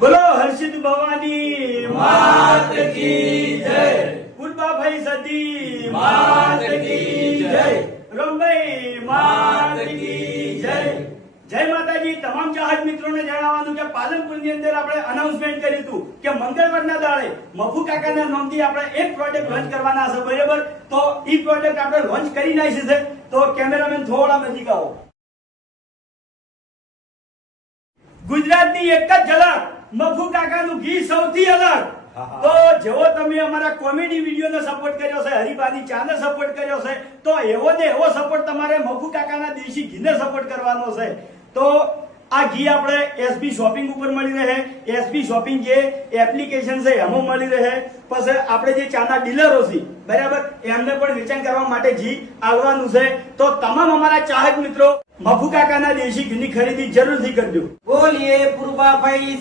બોલો હર્ષિત ભવાની માત કી જય, કુલબાભાઈ સદી માત કી જય, રમભાઈ માત કી જય. જય માતાજી. તમામ ચાહક મિત્રોને જણાવવાનું કે પાલનપુરની અંદર આપણે અનાઉન્સમેન્ટ કર્યું હતું કે મંગળવારના દાડે મફુ કાકાના નામથી આપણે એક પ્રોડક્ટ લોન્ચ કરવાના છે, બરાબર? તો ઈ પ્રોડક્ટ આપણે લોન્ચ કરી નાખી છે. તો કેમેરામેન થોડા નજીક આવો. ગુજરાતની એક જ ઝલક, મફુ કાકાનું ઘી સૌથી અલગ. તો જેવો તમે અમારા કોમેડી વિડીયોને સપોર્ટ કર્યો છે, હરિભાની ચાને સપોર્ટ કર્યો છે, તો એવો ને એવો સપોર્ટ તમારે મફુ કાકાના દેશી ઘીને સપોર્ટ કરવાનો છે. તો આ ઘી આપણે એસબી શોપિંગ ઉપર મળી રહે, એસબી શોપિંગ જે એપ્લિકેશન છે એમાં મળી રહે. પછી આપણે જે ચાના ડીલરો છે, બરાબર, એમને પણ વેચાણ કરવા માટે ઘી આવવાનું છે. તો તમામ અમારા ચાહક મિત્રો મફુ કાકાના દેશી ઘીની ખરીદી જરૂરથી કરજો. બોલીએ પૂર્વાભાઈ